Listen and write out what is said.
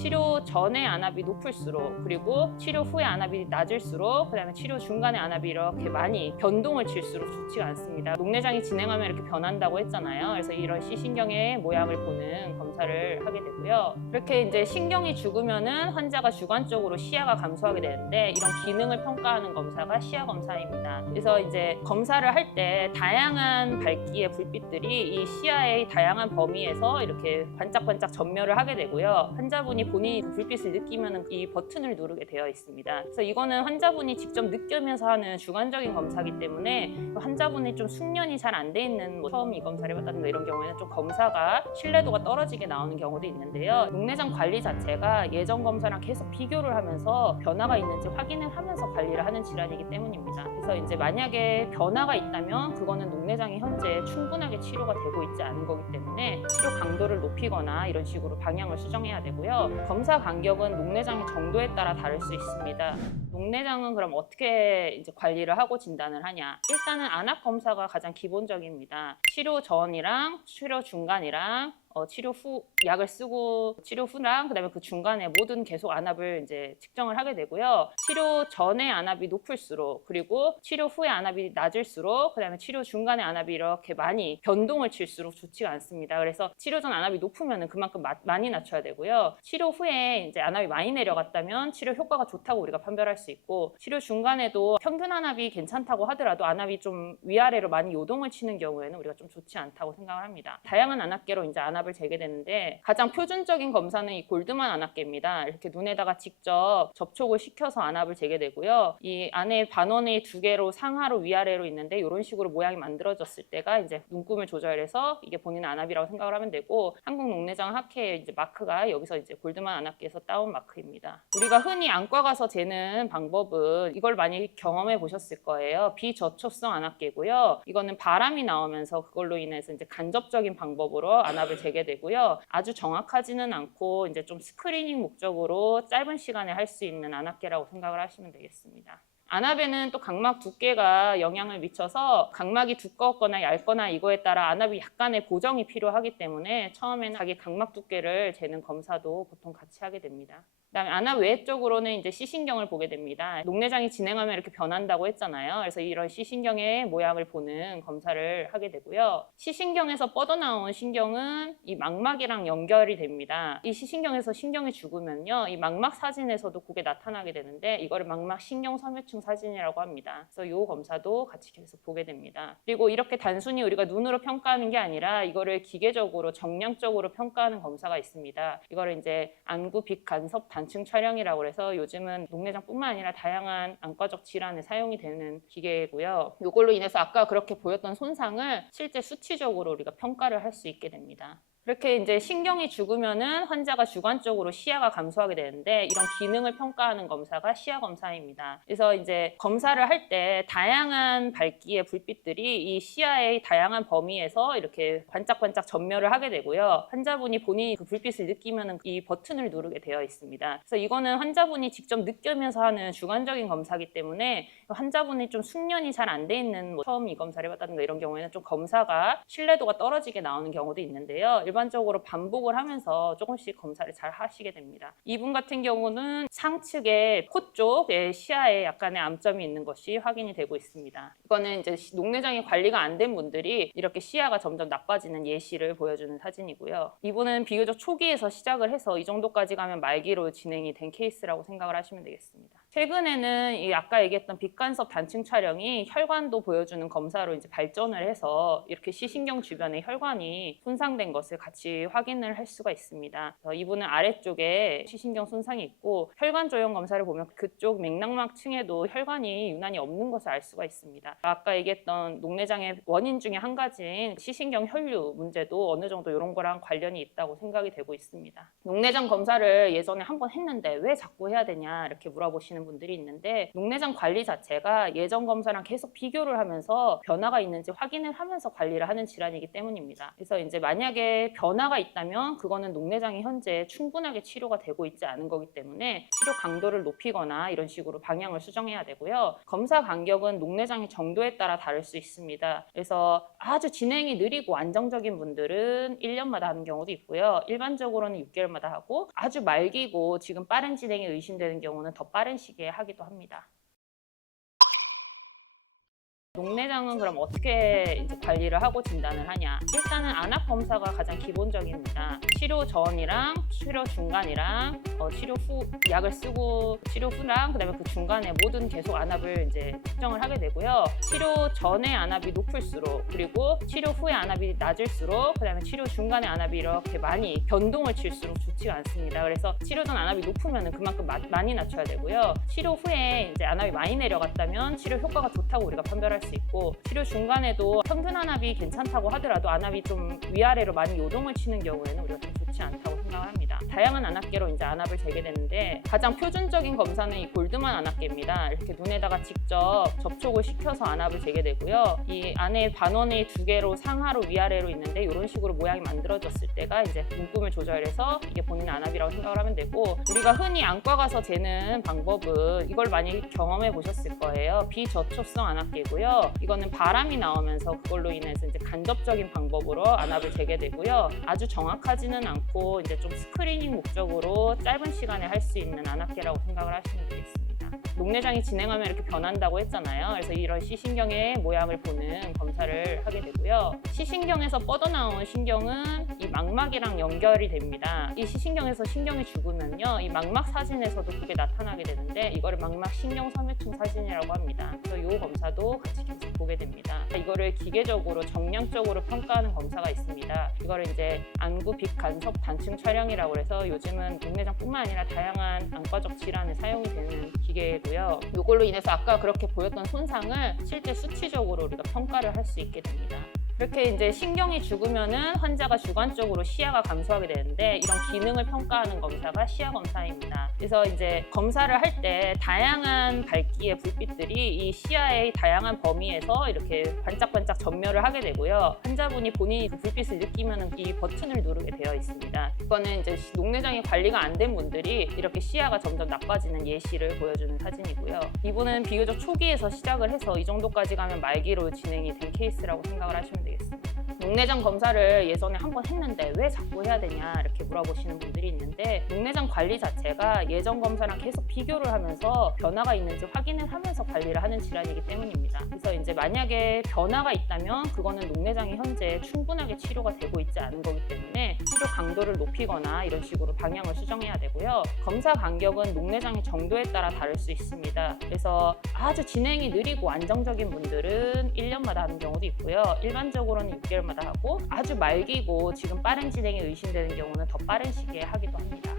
치료 전에 안압이 높을수록, 그리고 치료 후에 안압이 낮을수록, 그다음에 치료 중간에 안압이 이렇게 많이 변동을 칠수록 좋지가 않습니다. 녹내장이 진행하면 이렇게 변한다고 했잖아요. 그래서 이런 C신경의 모양을 보는 검사를 하게 되고요. 이렇게 이제 신경이 죽으면은 환자가 주관적으로 시야가 감소하게 되는데, 이런 기능을 평가하는 검사가 시야 검사입니다. 그래서 이제 검사를 할 때 다양한 밝기의 불빛들이 이 시야의 다양한 범위에서 이렇게 반짝반짝 전멸을 하게 되고요. 환자분이 본인이 그 불빛을 느끼면 이 버튼을 누르게 되어 있습니다. 그래서 이거는 환자분이 직접 느끼면서 하는 주관적인 검사이기 때문에 환자분이 좀 숙련이 잘 안 돼 있는, 처음 이 검사를 해봤다든가 이런 경우에는 좀 검사가 신뢰도가 떨어지게 나오는 경우도 있는데요. 녹내장 관리 자체가 예전 검사랑 계속 비교를 하면서 변화가 있는지 확인을 하면서 관리를 하는 질환이기 때문입니다. 그래서 이제 만약에 변화가 있다면 그거는 녹내장이 현재 충분하게 치료가 되고 있지 않은 거기 때문에 치료 강도를 높이거나 이런 식으로 방향을 수정해야 되고요. 검사 간격은 녹내장의 정도에 따라 다를 수 있습니다. 녹내장은 그럼 어떻게 이제 관리를 하고 진단을 하냐? 일단은 안압 검사가 가장 기본적입니다. 치료 전이랑 치료 중간이랑 치료 후 약을 쓰고 치료 후랑 그다음에 그 중간에 모든 계속 안압을 이제 측정을 하게 되고요. 치료 전에 안압이 높을수록, 그리고 치료 후에 안압이 낮을수록, 그다음에 치료 중간에 안압이 이렇게 많이 변동을 칠수록 좋지가 않습니다. 그래서 치료 전 안압이 높으면 그만큼 많이 낮춰야 되고요. 치료 후에 이제 안압이 많이 내려갔다면 치료 효과가 좋다고 우리가 판별할 수 있고, 치료 중간에도 평균 안압이 괜찮다고 하더라도 안압이 좀 위아래로 많이 요동을 치는 경우에는 우리가 좀 좋지 않다고 생각을 합니다. 다양한 안압계로 이제 안압을 재게 되는데, 가장 표준적인 검사는 이 골드만 안압계입니다. 이렇게 눈에다가 직접 접촉을 시켜서 안압을 재게 되고요. 이 안에 반원이 두 개로 상하로 위아래로 있는데 이런 식으로 모양이 만들어졌을 때가 이제 눈금을 조절해서 이게 본인의 안압이라고 생각을 하면 되고, 한국녹내장학회의 이제 마크가 여기서 이제 골드만 안압계에서 따온 마크입니다. 우리가 흔히 안과 가서 재는 방법은 이걸 많이 경험해 보셨을 거예요. 비저촉성 안압계고요. 이거는 바람이 나오면서 그걸로 인해서 이제 간접적인 방법으로 안압을 재게 되고요. 아주 정확하지는 않고 이제 좀 스크리닝 목적으로 짧은 시간에 할 수 있는 안압계라고 생각을 하시면 되겠습니다. 안압에는 또 각막 두께가 영향을 미쳐서 각막이 두껍거나 얇거나 이거에 따라 안압이 약간의 보정이 필요하기 때문에 처음에는 자기 각막 두께를 재는 검사도 보통 같이 하게 됩니다. 그다음에 안압 외적으로는 이제 C신경을 보게 됩니다. 녹내장이 진행하면 이렇게 변한다고 했잖아요. 그래서 이런 C신경의 모양을 보는 검사를 하게 되고요. C신경에서 뻗어나온 신경은 이 망막이랑 연결이 됩니다. 이 C신경에서 신경이 죽으면요, 이 망막 사진에서도 그게 나타나게 되는데 이거를 망막 신경 섬유층 사진이라고 합니다. 그래서 이 검사도 같이 계속 보게 됩니다. 그리고 이렇게 단순히 우리가 눈으로 평가하는 게 아니라 이거를 기계적으로 정량적으로 평가하는 검사가 있습니다. 이거를 이제 안구 빛간섭 단층 촬영이라고 해서 요즘은 녹내장뿐만 아니라 다양한 안과적 질환에 사용이 되는 기계고요. 이걸로 인해서 아까 그렇게 보였던 손상을 실제 수치적으로 우리가 평가를 할 수 있게 됩니다. 그렇게 이제 신경이 죽으면은 환자가 주관적으로 시야가 감소하게 되는데, 이런 기능을 평가하는 검사가 시야 검사입니다. 그래서 이제 검사를 할 때 다양한 밝기의 불빛들이 이 시야의 다양한 범위에서 이렇게 반짝반짝 전멸을 하게 되고요. 환자분이 본인이 그 불빛을 느끼면은 이 버튼을 누르게 되어 있습니다. 그래서 이거는 환자분이 직접 느끼면서 하는 주관적인 검사이기 때문에 환자분이 좀 숙련이 잘 안 돼 있는, 처음 이 검사를 해봤다든가 이런 경우에는 좀 검사가 신뢰도가 떨어지게 나오는 경우도 있는데요. 일반적으로 반복을 하면서 조금씩 검사를 잘 하시게 됩니다. 이분 같은 경우는 상측의 코 쪽에 시야에 약간의 암점이 있는 것이 확인이 되고 있습니다. 이거는 이제 녹내장이 관리가 안 된 분들이 이렇게 시야가 점점 나빠지는 예시를 보여주는 사진이고요. 이분은 비교적 초기에서 시작을 해서 이 정도까지 가면 말기로 진행이 된 케이스라고 생각을 하시면 되겠습니다. 최근에는 이 아까 얘기했던 빛간섭 단층 촬영이 혈관도 보여주는 검사로 이제 발전을 해서 이렇게 C신경 주변에 혈관이 손상된 것을 같이 확인을 할 수가 있습니다. 이분은 아래쪽에 C신경 손상이 있고, 혈관 조형 검사를 보면 그쪽 맥락막층에도 혈관이 유난히 없는 것을 알 수가 있습니다. 아까 얘기했던 녹내장의 원인 중에 한 가지인 C신경 혈류 문제도 어느 정도 이런 거랑 관련이 있다고 생각이 되고 있습니다. 녹내장 검사를 예전에 한번 했는데 왜 자꾸 해야 되냐 이렇게 물어보시는 물어보시는 분들이 있는데 녹내장 관리 자체가 예전 검사랑 계속 비교를 하면서 변화가 있는지 확인을 하면서 관리를 하는 질환이기 때문입니다. 그래서 이제 만약에 변화가 있다면 그거는 녹내장이 현재 충분하게 치료가 되고 있지 않은 거기 때문에 치료 강도를 높이거나 이런 식으로 방향을 수정해야 되고요. 검사 간격은 녹내장의 정도에 따라 다를 수 있습니다. 그래서 아주 진행이 느리고 안정적인 분들은 1년마다 하는 경우도 있고요. 일반적으로는 6개월마다 하고 아주 말기고 지금 빠른 진행이 의심되는 경우는 더 빠른 시기에 하기도 합니다. 녹내장은 그럼 어떻게 이제 관리를 하고 진단을 하냐? 일단은 안압 검사가 가장 기본적입니다. 치료 전이랑 치료 중간이랑 치료 후 약을 쓰고 치료 후랑 그다음에 그 중간에 모든 계속 안압을 이제 측정을 하게 되고요. 치료 전에 안압이 높을수록 그리고 치료 후에 안압이 낮을수록 그다음에 치료 중간에 안압이 이렇게 많이 변동을 칠수록 좋지가 않습니다. 그래서 치료 전 안압이 높으면 그만큼 많이 낮춰야 되고요. 치료 후에 이제 안압이 많이 내려갔다면 치료 효과가 좋다고 우리가 판별할 수 있고 치료 중간에도 평균 안압이 괜찮다고 하더라도 안압이 좀 위아래로 많이 요동을 치는 경우에는 우리가 좀 좋지 않다고 생각을 합니다. 다양한 안압계로 이제 안압을 재게 되는데 가장 표준적인 검사는 이 골드만 안압계입니다. 이렇게 눈에다가 직접 접촉을 시켜서 안압을 재게 되고요. 이 안에 반원이 두 개로 상하로 위아래로 있는데 이런 식으로 모양이 만들어졌을 때가 이제 눈금을 조절해서 이게 본인 안압이라고 생각을 하면 되고 우리가 흔히 안과 가서 재는 방법은 이걸 많이 경험해 보셨을 거예요. 비저촉성 안압계고요. 이거는 바람이 나오면서 그걸로 인해서 이제 간접적인 방법으로 안압을 재게 되고요. 아주 정확하지는 않고 이제 좀 스크리닝 목적으로 짧은 시간에 할 수 있는 안압계라고 생각을 하시면 되겠습니다. 녹내장이 진행하면 이렇게 변한다고 했잖아요. 그래서 이런 C신경의 모양을 보는 검사를 하게 되고요. C신경에서 뻗어나온 신경은 이 망막이랑 연결이 됩니다. 이 C신경에서 신경이 죽으면요. 이 망막 사진에서도 그게 나타나게 되는데 이거를 망막 신경 섬유층 사진이라고 합니다. 그래서 이 검사도 같이 계속 보게 됩니다. 이거를 기계적으로 정량적으로 평가하는 검사가 있습니다. 이거를 이제 안구 빛간섭 단층 촬영이라고 해서 요즘은 녹내장뿐만 아니라 다양한 안과적 질환에 사용이 되는 기계고요. 이걸로 인해서 아까 그렇게 보였던 손상을 실제 수치적으로 우리가 평가를 할 수 있게 됩니다. 이렇게 이제 신경이 죽으면은 환자가 주관적으로 시야가 감소하게 되는데 이런 기능을 평가하는 검사가 시야 검사입니다. 그래서 이제 검사를 할 때 다양한 밝기의 불빛들이 이 시야의 다양한 범위에서 이렇게 반짝반짝 전멸을 하게 되고요. 환자분이 본인이 그 불빛을 느끼면은 이 버튼을 누르게 되어 있습니다. 이거는 이제 녹내장이 관리가 안 된 분들이 이렇게 시야가 점점 나빠지는 예시를 보여주는 사진이고요. 이분은 비교적 초기에서 시작을 해서 이 정도까지 가면 말기로 진행이 된 케이스라고 생각을 하시면 되겠습니다. 녹내장 검사를 예전에 한번 했는데 왜 자꾸 해야 되냐 이렇게 물어보시는 분들이 있는데 녹내장 관리 자체가 예전 검사랑 계속 비교를 하면서 변화가 있는지 확인을 하면서 관리를 하는 질환이기 때문입니다. 그래서 이제 만약에 변화가 있다면 그거는 녹내장이 현재 충분하게 치료가 되고 있지 않은 거기 때문에 치료 강도를 높이거나 이런 식으로 방향을 수정해야 되고요. 검사 간격은 녹내장의 정도에 따라 다를 수 있습니다. 그래서 아주 진행이 느리고 안정적인 분들은 1년마다 하는 경우도 있고요. 일반적으로는 6개월마다 하고 아주 말기고 지금 빠른 진행이 의심되는 경우는 더 빠른 시기에 하기도 합니다.